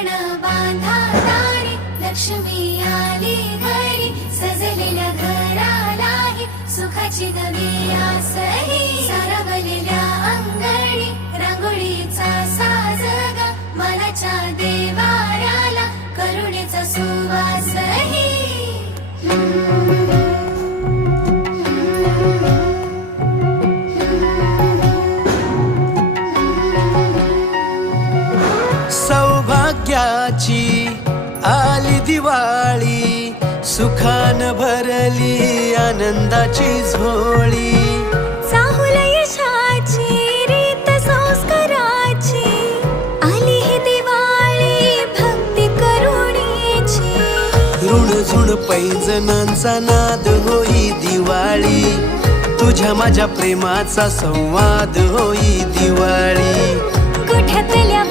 तोरण बांधा दारी, लक्ष्मी आली घरी, सजलेल्या घरालाही सुखाची नवी आसही. सारवलेल्या अंगणी रांगोळीचा साजगा, मनाच्या देवाऱ्याला करुणेचा सुवासही. सौभाग्याची आली दिवाळी, सुखान भरली आनंदाची झोळी. चाहुल यशाची रीत संस्काराची, आली ही दिवाळी भक्ती करुणेची. ऋणझुण पैंजणांचा नाद होई दिवाळी, तुझ्या माझ्या प्रेमाचा संवाद होई दिवाळी. गोठ्यातल्या